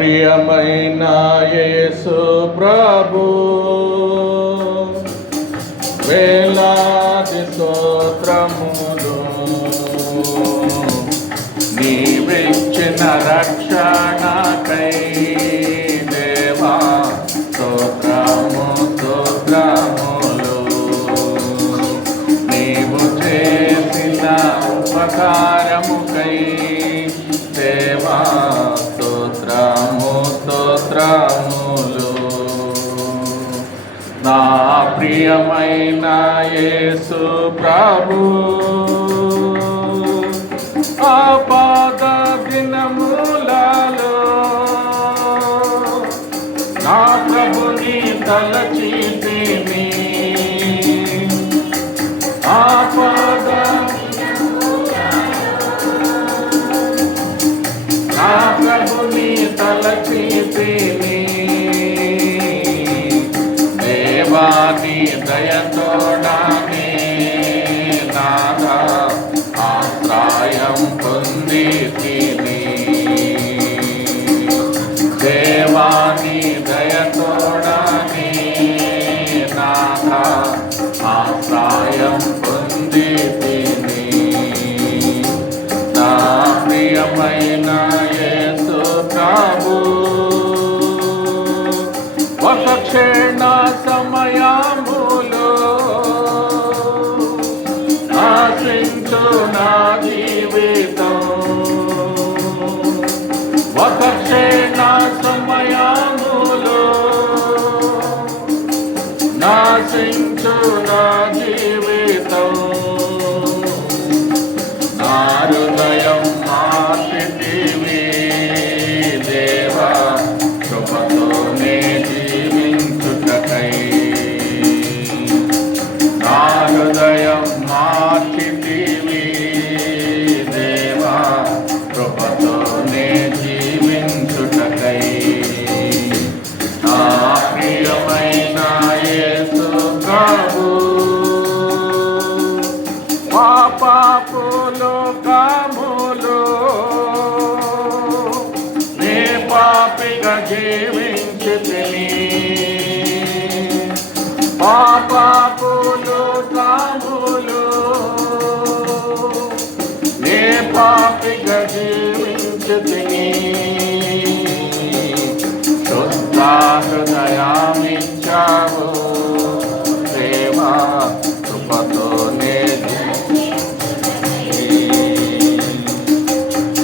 ప్రియమైన యేసు ప్రభు వేలాది స్తోత్రములు నీవిచ్చిన రక్షణకై దేవా స్తోత్రము స్తోత్రములు నీవు చేసిన ఉపకారముకై దేవా స్తోత్రము స్తోత్రములు నా ప్రియమైన యేసు ప్రభు ఆపద దినములలో నా ప్రభుని తలచితిని ఆపద నా ప్రభుని తలచితిని దేవాని దయతోడానే నాదా ఆశ్రయం పొందితిని దేవాని దయతోడానే నాదా ఆశ్రయం పొందితిని నా ప్రియమైన యేసు ప్రభు ఒక క్షణ సమయములో ఆశించు నా జీవితం ఒక క్షణ సమయములో నాశించు నా జీవితం నా హృదయం మార్చితివి దేవా కృపతోనే జీవించుటకై నా హృదయం మార్చితివి దేవా కృపతోనే జీవించుటకై నా ప్రియమైన యేసు ప్రభు పాపపు లోకములో నే పాపిగా జీవించితిని పాపపు లోకములో నే పాపిగా జీవించితిని శుద్ధ హృదయామిచ్చావు దేవా కృపతోనే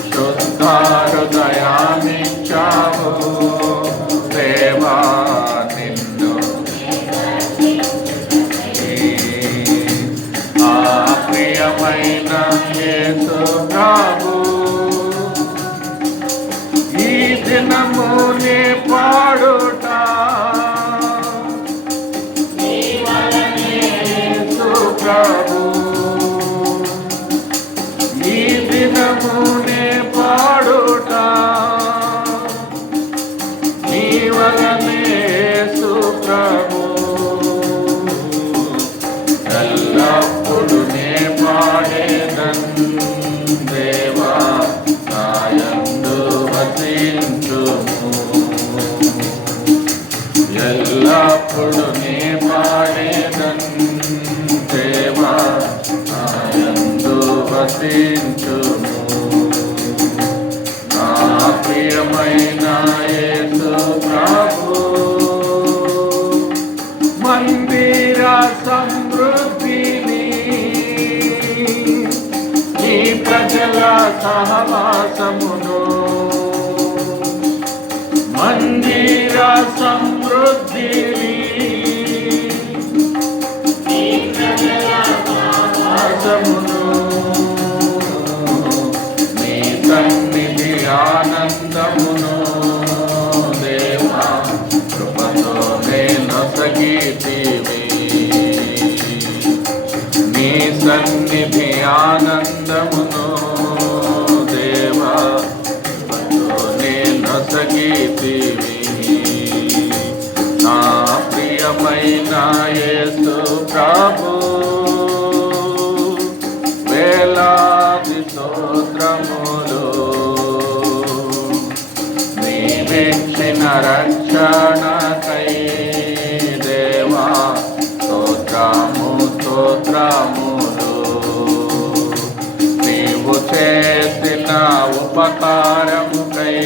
శుద్ధ హృదయామిచ్చావు దేవా నిన్ను ఆ ప్రియమైన యేసు ప్రభు ఈ దినము నే పాడుట యేసు ప్రభు ఈ దినము నే పాడుట నీ వలనే యేసు ప్రభు ఎల్లప్పుడు నే పాడేదన్ దేవా నాయందు వసించుము ఎల్లప్పుడు నే పాడేదన్ దేవా నాయందు వసించుము నా ప్రియమైన యేసు ప్రభు మందిర సమృద్ధిని నీ ప్రజల సహవాసమును మందిర సమృద్ధిని నీ ప్రజల సహవాసమును నీ సన్నిధి ఆనందమును దేవా కృపతోనే నొసగితివి నీ సన్నిధి ఆనందమును దేవా కృపతోనే నొసగితివి నా ప్రియమైన యేసు ప్రభు వేలాది స్తోత్రములు నీవిచ్చిన రక్షణకై దేవా స్తోత్రము స్తోత్రములు. నీవు చేసిన ఉపకారముకై